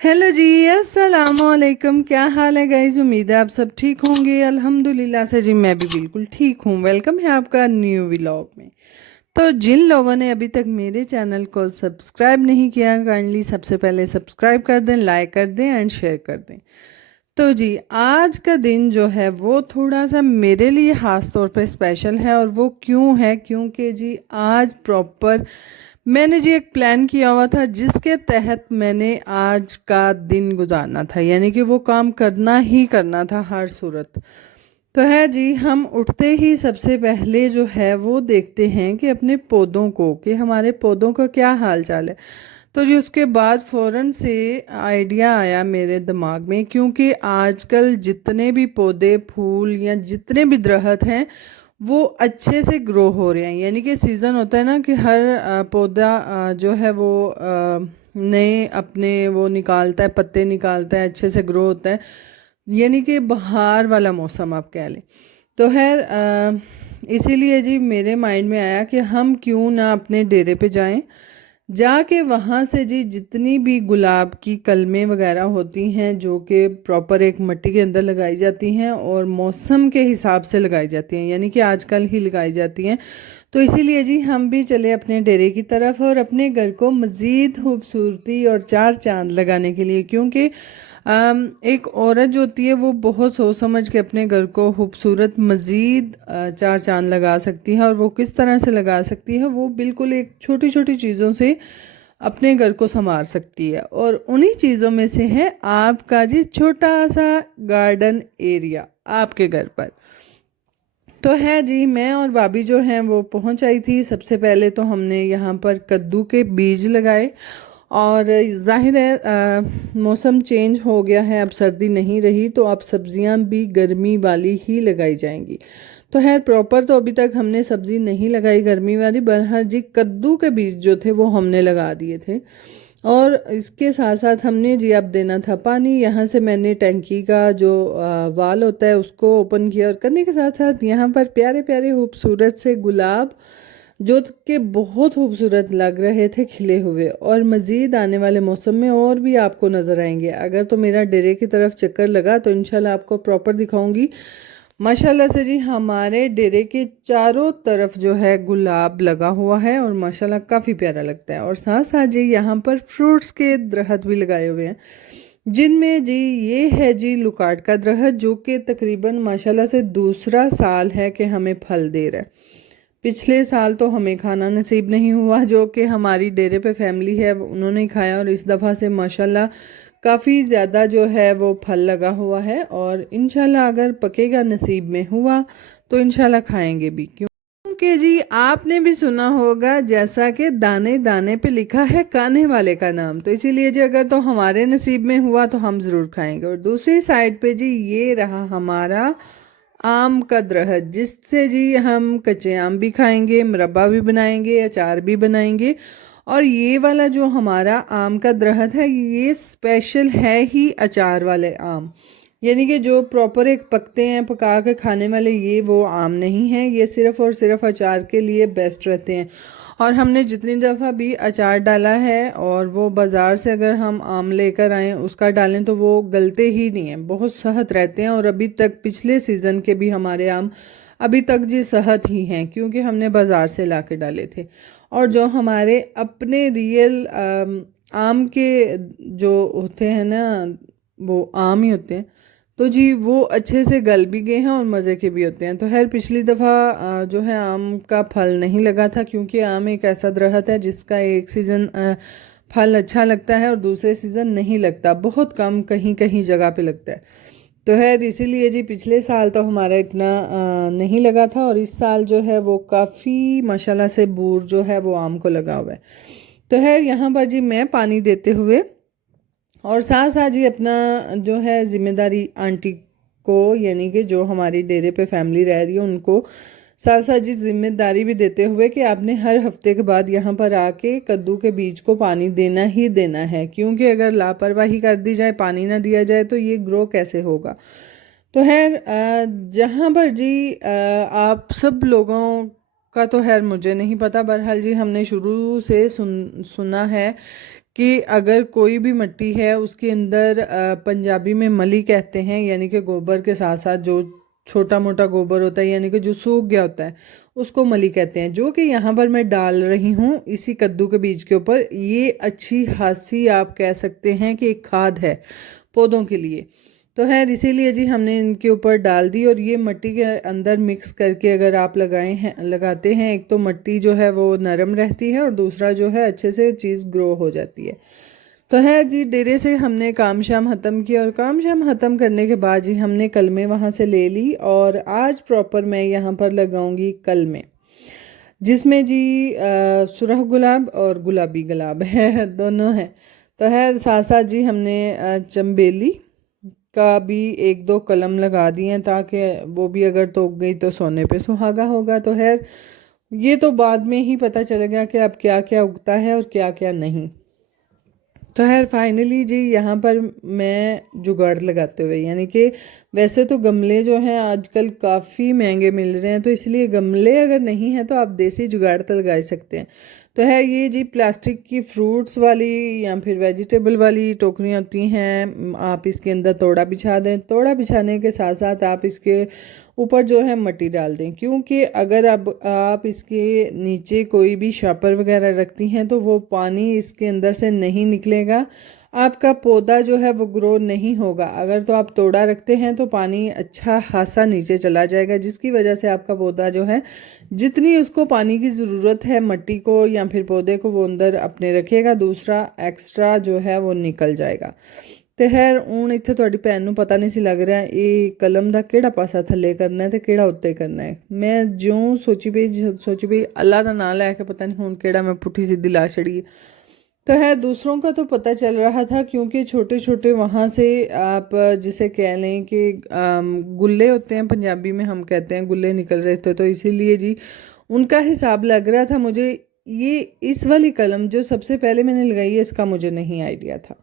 Hello जी, अस्सलाम वालेकुम। क्या हाल है गाइज? उम्मीद है आप सब ठीक होंगे। अल्हम्दुलिल्लाह से जी मैं भी बिल्कुल ठीक हूँ। वेलकम है आपका न्यू व्लॉग में। तो जिन लोगों ने अभी तक मेरे चैनल को सब्सक्राइब नहीं किया, काइंडली सबसे पहले सब्सक्राइब कर दें, लाइक कर दें एंड शेयर कर दें। तो जी आज का दिन जो है वो थोड़ा सा मेरे लिए ख़ास तौर पे स्पेशल है। और वो क्यों है? क्योंकि जी आज प्रॉपर मैंने जी एक प्लान किया हुआ था जिसके तहत मैंने आज का दिन गुजारना था, यानी कि वो काम करना ही करना था हर सूरत। तो है जी, हम उठते ही सबसे पहले जो है वो देखते हैं कि अपने पौधों को, कि हमारे पौधों का क्या हाल चाल है। तो जी उसके बाद फ़ौरन से आइडिया आया मेरे दिमाग में, क्योंकि आजकल जितने भी पौधे फूल या जितने भी दरख्त हैं वो अच्छे से ग्रो हो रहे हैं। यानी कि सीज़न होता है ना कि हर पौधा जो है वो नए अपने वो निकालता है, पत्ते निकालता है, अच्छे से ग्रो होता है। यानी कि बहार वाला मौसम आप कह लें। तो खैर इसीलिए जी मेरे माइंड में आया कि हम क्यों ना अपने डेरे पे जाएं, जाके वहाँ से जी जितनी भी गुलाब की कलमें वगैरह होती हैं जो कि प्रॉपर एक मिट्टी के अंदर लगाई जाती हैं और मौसम के हिसाब से लगाई जाती हैं, यानी कि आजकल ही लगाई जाती हैं। तो इसीलिए जी हम भी चले अपने डेरे की तरफ और अपने घर को मज़ीद खूबसूरती और चार चांद लगाने के लिए। क्योंकि एक औरत जो होती है वो बहुत सोच समझ के अपने घर को खूबसूरत मज़ीद चार चांद लगा सकती है। और वो किस तरह से लगा सकती है? वो बिल्कुल एक छोटी छोटी चीज़ों से अपने घर को संवार सकती है। और उन्हीं चीज़ों में से है आपका जी छोटा सा गार्डन एरिया आपके घर पर। तो है जी, मैं और भाभी जो हैं वो पहुंच आई थी। सबसे पहले तो हमने यहाँ पर कद्दू के बीज लगाए। और जाहिर है मौसम चेंज हो गया है, अब सर्दी नहीं रही, तो अब सब्जियां भी गर्मी वाली ही लगाई जाएंगी। तो खैर प्रॉपर तो अभी तक हमने सब्जी नहीं लगाई गर्मी वाली, बहर जी कद्दू के बीज जो थे वो हमने लगा दिए थे। और इसके साथ साथ हमने जी अब देना था पानी। यहाँ से मैंने टंकी का जो वाल होता है उसको ओपन किया, और करने के साथ साथ यहाँ पर प्यारे प्यारे खूबसूरत से गुलाब जो कि बहुत खूबसूरत लग रहे थे खिले हुए, और मज़ीद आने वाले मौसम में और भी आपको नज़र आएंगे। अगर तो मेरा डेरे की तरफ चक्कर लगा तो इंशाल्लाह आपको प्रॉपर दिखाऊंगी। माशाल्लाह से जी हमारे डेरे के चारों तरफ जो है गुलाब लगा हुआ है और माशाल्लाह काफ़ी प्यारा लगता है। और साथ साथ जी यहाँ पर फ्रूट्स के दरख्त भी लगाए हुए हैं, जिनमें जी ये है जी लुकाट का दरख्त, जो कि तकरीबन माशाल्लाह से दूसरा साल है कि हमें फल दे रहा है। पिछले साल तो हमें खाना नसीब नहीं हुआ, जो कि हमारी डेरे पे फैमिली है उन्होंने ही खाया। और इस दफ़ा से माशाल्लाह काफ़ी ज़्यादा जो है वो फल लगा हुआ है, और इंशाल्लाह अगर पकेगा नसीब में हुआ तो इंशाल्लाह खाएंगे भी। क्योंकि जी आपने भी सुना होगा जैसा कि दाने दाने पे लिखा है खाने वाले का नाम, तो इसीलिए जी अगर तो हमारे नसीब में हुआ तो हम ज़रूर खाएंगे। और दूसरी साइड पे जी ये रहा हमारा आम का दरख्त, जिससे जी हम कच्चे आम भी खाएंगे, मुरब्बा भी बनाएंगे, अचार भी बनाएंगे। और ये वाला जो हमारा आम का दरख्त है ये स्पेशल है ही अचार वाले आम, यानी कि जो प्रॉपर एक पकते हैं पका के खाने वाले, ये वो आम नहीं है। ये सिर्फ़ और सिर्फ अचार के लिए बेस्ट रहते हैं। और हमने जितनी दफ़ा भी अचार डाला है, और वो बाज़ार से अगर हम आम लेकर आएँ उसका डालें तो वो गलते ही नहीं हैं, बहुत सेहत रहते हैं। और अभी तक पिछले सीज़न के भी हमारे आम अभी तक जी सेहत ही हैं, क्योंकि हमने बाज़ार से ला के डाले थे। और जो हमारे अपने रियल आम के जो होते हैं ना, वो आम ही होते हैं। तो जी वो अच्छे से गल भी गए हैं और मज़े के भी होते हैं। तो खैर पिछली दफ़ा जो है आम का फल नहीं लगा था, क्योंकि आम एक ऐसा दरख्त है जिसका एक सीज़न फल अच्छा लगता है और दूसरे सीज़न नहीं लगता, बहुत कम कहीं कहीं जगह पे लगता है। तो खैर इसीलिए जी पिछले साल तो हमारा इतना नहीं लगा था, और इस साल जो है वो काफ़ी माशाल्लाह से बूर जो है वो आम को लगा हुआ है। तो खैर यहाँ पर जी मैं पानी देते हुए और साथ साथ जी अपना जो है ज़िम्मेदारी आंटी को, यानी कि जो हमारी डेरे पे फैमिली रह रही है उनको साथ साथ जी जिम्मेदारी भी देते हुए कि आपने हर हफ्ते के बाद यहाँ पर आके कद्दू के बीज को पानी देना ही देना है। क्योंकि अगर लापरवाही कर दी जाए, पानी ना दिया जाए, तो ये ग्रो कैसे होगा। तो खैर जहाँ पर जी आप सब लोगों का तो खैर मुझे नहीं पता, बहरहाल जी हमने शुरू से सुना है कि अगर कोई भी मिट्टी है उसके अंदर पंजाबी में मली कहते हैं, यानी कि गोबर के साथ साथ जो छोटा मोटा गोबर होता है, यानी कि जो सूख गया होता है, उसको मली कहते हैं, जो कि यहाँ पर मैं डाल रही हूँ इसी कद्दू के बीज के ऊपर। ये अच्छी खासी आप कह सकते हैं कि एक खाद है पौधों के लिए। तो है इसीलिए जी हमने इनके ऊपर डाल दी, और ये मिट्टी के अंदर मिक्स करके अगर आप लगाते हैं, एक तो मिट्टी जो है वो नरम रहती है और दूसरा जो है अच्छे से चीज़ ग्रो हो जाती है। तो है जी डेरे से हमने काम शाम ख़त्म किया, और काम शाम ख़त्म करने के बाद जी हमने कलमें वहाँ से ले ली, और आज प्रॉपर मैं यहाँ पर लगाऊंगी कलमें, जिसमें जी सुरख गुलाब और गुलाबी गुलाब है दोनों हैं। तो है साथ साथ जी हमने चंबेली का भी एक दो कलम लगा दिए हैं, ताकि वो भी अगर तो उग गई तो सोने पे सुहागा होगा। तो है ये तो बाद में ही पता चलेगा कि अब क्या क्या उगता है और क्या क्या नहीं। तो खैर फाइनली जी यहाँ पर मैं जुगाड़ लगाते हुए, यानी कि वैसे तो गमले जो हैं आजकल काफ़ी महंगे मिल रहे हैं, तो इसलिए गमले अगर नहीं है तो आप देसी जुगाड़ तो लगा ही सकते हैं। तो है ये जी प्लास्टिक की फ्रूट्स वाली या फिर वेजिटेबल वाली टोकरियाँ होती हैं, आप इसके अंदर तोड़ा बिछा दें। तोड़ा बिछाने के साथ साथ आप इसके ऊपर जो है मिट्टी डाल दें, क्योंकि अगर अब आप इसके नीचे कोई भी शापर वगैरह रखती हैं तो वो पानी इसके अंदर से नहीं निकलेगा, आपका पौधा जो है वो ग्रो नहीं होगा। अगर तो आप तोड़ा रखते हैं तो पानी अच्छा खासा नीचे चला जाएगा, जिसकी वजह से आपका पौधा जो है जितनी उसको पानी की ज़रूरत है मिट्टी को या फिर पौधे को, वो अंदर अपने रखेगा, दूसरा एक्स्ट्रा जो है वो निकल जाएगा। तो खैर हूँ इत्थे तुहाडी भैन नूं पता नहीं सी लग रहा ये कलम का किहड़ा पासा थल्ले करना है तो किहड़ा उत्ते करना है। मैं ज्यों सोची पई अल्लाह का नाम लैके पता नहीं हुण किहड़ा मैं पुट्ठी सीधी ला छड़ी। तो है दूसरों का तो पता चल रहा था, क्योंकि छोटे छोटे वहाँ से आप जिसे कह लें कि गुल्ले होते हैं, पंजाबी में हम कहते हैं गुल्ले निकल रहे थे, तो इसीलिए जी उनका हिसाब लग रहा था मुझे। ये इस वाली कलम जो सबसे पहले मैंने लगाई है इसका मुझे नहीं आइडिया था।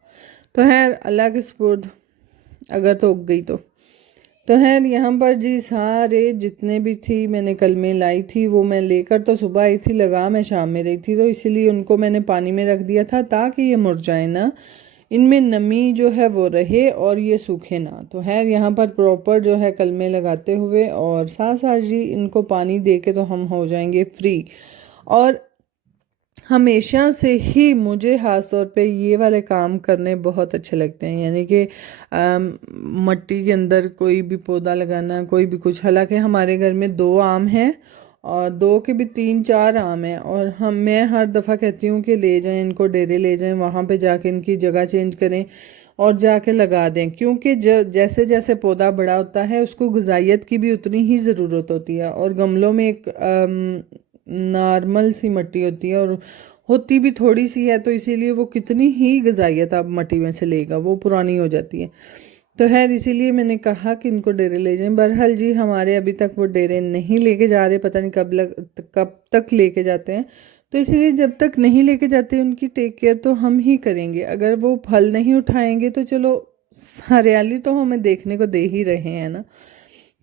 तो खैर अल्लाह के सुपुर्द, अगर तो उग गई तो खैर यहाँ पर जी सारे जितने भी थी मैंने कलमें लाई थी वो मैं लेकर तो सुबह आई थी, लगा मैं शाम में रही थी, तो इसीलिए उनको मैंने पानी में रख दिया था ताकि ये मुरझाए ना, इनमें नमी जो है वो रहे और ये सूखे ना। तो खैर यहाँ पर प्रॉपर जो है कलमें लगाते हुए और साथ साथ जी इनको पानी दे के तो हम हो जाएंगे फ्री। और हमेशा से ही मुझे ख़ास तौर पे ये वाले काम करने बहुत अच्छे लगते हैं, यानी कि मिट्टी के अंदर कोई भी पौधा लगाना, कोई भी कुछ। हालांकि हमारे घर में 2 आम हैं और 2 के भी 3-4 आम हैं, और मैं हर दफ़ा कहती हूँ कि ले जाएं इनको, डेरे ले जाएं, वहाँ पे जाके इनकी जगह चेंज करें और जाके लगा दें, क्योंकि जैसे जैसे पौधा बड़ा होता है उसको ग़िज़ाइयत की भी उतनी ही ज़रूरत होती है। और गमलों में एक नॉर्मल सी मिट्टी होती है और होती भी थोड़ी सी है, तो इसीलिए वो कितनी ही ग़िज़ाइयत आप मिट्टी में से लेगा, वो पुरानी हो जाती है। तो खैर इसीलिए मैंने कहा कि इनको डेरे ले जाएं। बहरहाल जी हमारे अभी तक वो डेरे नहीं लेके जा रहे, पता नहीं कब तक लेके जाते हैं। तो इसीलिए जब तक नहीं लेके जाते उनकी टेक केयर तो हम ही करेंगे। अगर वो फल नहीं उठाएंगे तो चलो हरियाली तो हमें देखने को दे ही रहे हैं ना।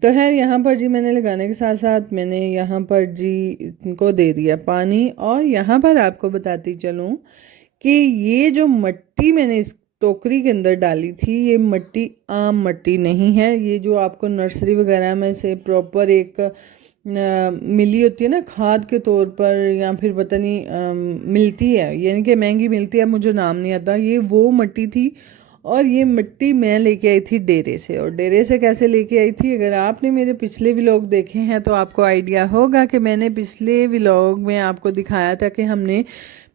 तो खैर यहाँ पर जी मैंने लगाने के साथ साथ मैंने यहाँ पर जी इनको दे दिया पानी। और यहाँ पर आपको बताती चलूँ कि ये जो मिट्टी मैंने इस टोकरी के अंदर डाली थी, ये मिट्टी आम मिट्टी नहीं है। ये जो आपको नर्सरी वगैरह में से प्रॉपर एक मिली होती है ना खाद के तौर पर, या फिर पता नहीं मिलती है, यानी कि महंगी मिलती है, मुझे नाम नहीं आता, ये वो मिट्टी थी। और ये मिट्टी मैं लेके आई थी डेरे से। और डेरे से कैसे लेके आई थी, अगर आपने मेरे पिछले व्लॉग देखे हैं तो आपको आइडिया होगा कि मैंने पिछले व्लॉग में आपको दिखाया था कि हमने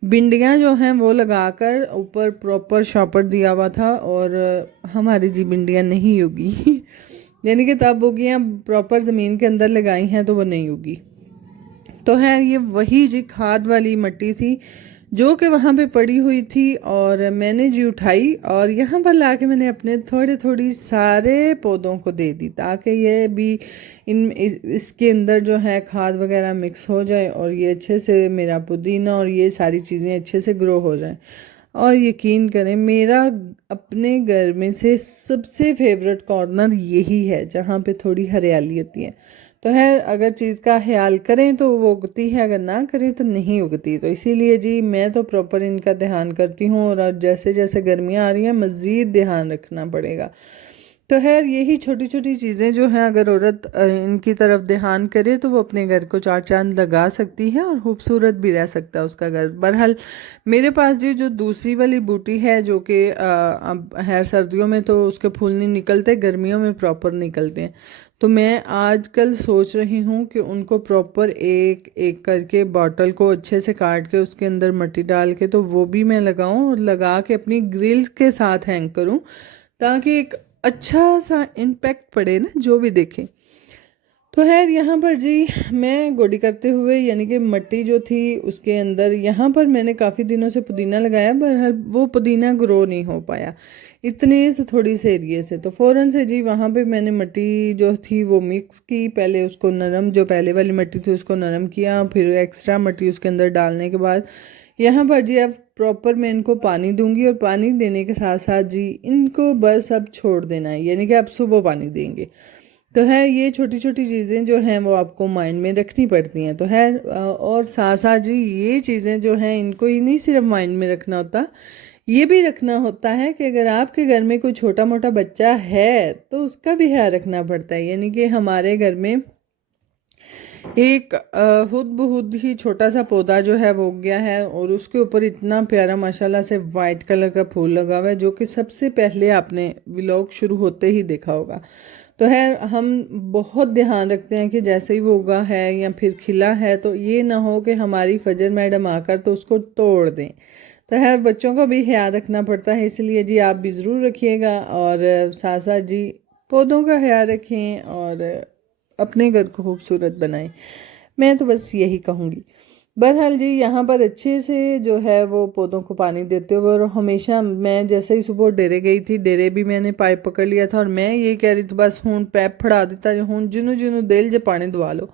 भिंडियाँ जो हैं वो लगाकर ऊपर प्रॉपर शॉपर दिया हुआ था, और हमारी जी भिंडियाँ नहीं उगी यानी कि तब उगियाँ प्रॉपर ज़मीन के अंदर लगाई हैं तो वो नहीं उगी। तो है ये वही जी खाद वाली मिट्टी थी जो कि वहाँ पे पड़ी हुई थी, और मैंने जी उठाई और यहाँ पर लाके मैंने अपने थोड़ी सारे पौधों को दे दी, ताकि ये भी इसके अंदर जो है खाद वगैरह मिक्स हो जाए और ये अच्छे से मेरा पुदीना और ये सारी चीज़ें अच्छे से ग्रो हो जाएं। और यकीन करें मेरा अपने घर में से सबसे फेवरेट कॉर्नर यही है जहाँ पे थोड़ी हरियाली होती है। तो है अगर चीज़ का ख्याल करें तो वो उगती है, अगर ना करें तो नहीं उगती। तो इसीलिए जी मैं तो प्रॉपर इनका ध्यान करती हूँ, और जैसे जैसे गर्मियाँ आ रही हैं मज़ीद ध्यान रखना पड़ेगा। तो खैर यही छोटी छोटी चीज़ें जो हैं, अगर औरत इनकी तरफ ध्यान करे तो वो अपने घर को चार चांद लगा सकती है और खूबसूरत भी रह सकता है उसका घर। बहरहाल मेरे पास जी जो दूसरी वाली बूटी है, जो कि अब है सर्दियों में तो उसके फूल नहीं निकलते, गर्मियों में प्रॉपर निकलते हैं। तो मैं आजकल सोच रही हूँ कि उनको प्रॉपर एक एक करके बॉटल को अच्छे से काट के उसके अंदर मिट्टी डाल के तो वो भी मैं लगाऊं, और लगा के अपनी ग्रिल के साथ हैंग करूं, ताकि एक अच्छा सा इम्पैक्ट पड़े ना जो भी देखे। तो खैर यहाँ पर जी मैं गोडी करते हुए, यानी कि मिट्टी जो थी उसके अंदर, यहाँ पर मैंने काफ़ी दिनों से पुदीना लगाया, पर वो पुदीना ग्रो नहीं हो पाया इतने से थोड़ी से एरिए से। तो फ़ौरन से जी वहाँ पे मैंने मिट्टी जो थी वो मिक्स की, पहले उसको नरम, जो पहले वाली मिट्टी थी उसको नरम किया, फिर एक्स्ट्रा मिट्टी उसके अंदर डालने के बाद यहाँ पर जी अब प्रॉपर मैं इनको पानी दूंगी, और पानी देने के साथ साथ जी इनको बस अब छोड़ देना है, यानी कि अब सुबह पानी देंगे। तो है ये छोटी छोटी चीज़ें जो हैं वो आपको माइंड में रखनी पड़ती हैं। तो है और साथ साथ जी ये चीज़ें जो हैं इनको ही नहीं सिर्फ माइंड में रखना होता, ये भी रखना होता है कि अगर आपके घर में कोई छोटा मोटा बच्चा है तो उसका भी ख्याल रखना पड़ता है। यानी कि हमारे घर में एक खुद बहुत ही छोटा सा पौधा जो है वो उग गया है, और उसके ऊपर इतना प्यारा माशाल्लाह से वाइट कलर का फूल लगा हुआ है, जो कि सबसे पहले आपने व्लॉग शुरू होते ही देखा होगा। तो है हम बहुत ध्यान रखते हैं कि जैसे ही वो उगा है या फिर खिला है तो ये ना हो कि हमारी फजर मैडम आकर तो उसको तोड़ दें। तो है बच्चों का भी ख्याल रखना पड़ता है, इसलिए जी आप भी ज़रूर रखिएगा, और साथ साथ जी पौधों का ख्याल रखें और अपने घर को खूबसूरत बनाएं। मैं तो बस यही कहूँगी। बहरहाल जी यहाँ पर अच्छे से जो है वो पौधों को पानी देते हुए, और हमेशा मैं जैसे ही सुबह डेरे गई थी, डेरे भी मैंने पाइप पकड़ लिया था, और मैं ये कह रही थी बस हूँ पैप फड़ा दिता जो हूँ जिनू जिनू दिल जे पानी दवा लो।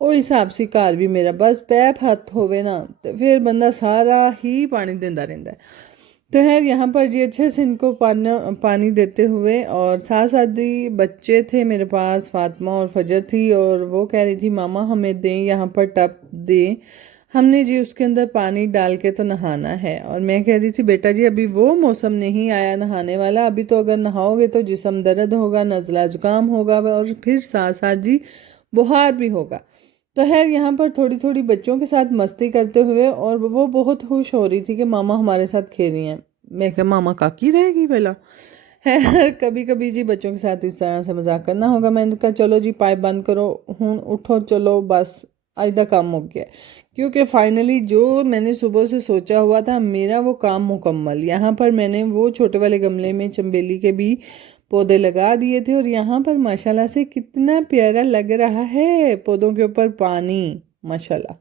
ਉਹ ਹਿਸਾਬ ਸੀ ਘਰ ਵੀ ਮੇਰਾ, बस पैप हथ होवे ना तो फिर बंदा सारा ही पानी देता रहता है। तो है यहाँ पर जी अच्छे से इनको पानी देते हुए, और साथ साथ ही बच्चे थे मेरे पास, फातिमा और फजर थी, और वो कह रही थी मामा हमें दें यहाँ पर टब दें, हमने जी उसके अंदर पानी डाल के तो नहाना है। और मैं कह रही थी बेटा जी अभी वो मौसम नहीं आया नहाने वाला, अभी तो अगर नहाओगे तो जिस्म दर्द होगा, नज़ला जुकाम होगा, और फिर साथ साथ जी बुखार भी होगा। तो खैर यहाँ पर थोड़ी थोड़ी बच्चों के साथ मस्ती करते हुए, और वो बहुत खुश हो रही थी कि मामा हमारे साथ खेल रही हैं। मैं क्या मामा काकी रहेगी पहला है कभी कभी जी बच्चों के साथ इस तरह से मजाक करना होगा। मैंने कहा चलो जी पाइप बंद करो, हूँ उठो चलो बस आज का काम हो गया, क्योंकि फाइनली जो मैंने सुबह से सोचा हुआ था मेरा वो काम मुकम्मल। यहाँ पर मैंने वो छोटे वाले गमले में चंबेली के भी पौधे लगा दिए थे, और यहाँ पर माशाल्लाह से कितना प्यारा लग रहा है पौधों के ऊपर पानी माशाल्लाह।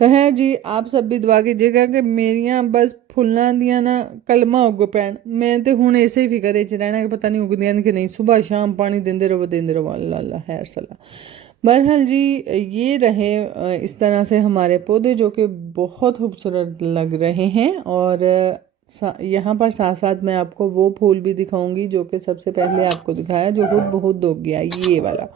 तो है जी आप सब भी दुआ कीजिएगा कि मेरियां बस फुल्लां दियां ना कलमा उग पैन। मैं तो हूँ इसे ही फिक्र च रहना कि पता नहीं उगदियां कि नहीं, सुबह शाम पानी देंदे रहो अल्लाह अल्लाह खैर सलाह। बहरहाल जी ये रहे इस तरह से हमारे पौधे जो कि बहुत खूबसूरत लग रहे हैं। और यहाँ पर साथ साथ मैं आपको वो फूल भी दिखाऊंगी जो कि सबसे पहले आपको दिखाया, जो खुद बहुत उग गया ये वाला।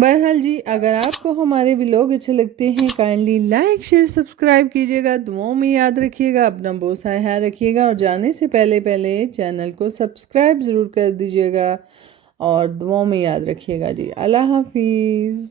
बहरहाल जी अगर आपको हमारे व्लॉग अच्छे लगते हैं काइंडली लाइक शेयर सब्सक्राइब कीजिएगा, दुआओं में याद रखिएगा, अपना बहुत सा ख्याल रखिएगा, और जाने से पहले पहले चैनल को सब्सक्राइब ज़रूर कर दीजिएगा, और दुआओं में याद रखिएगा जी। अल्लाह हाफिज़।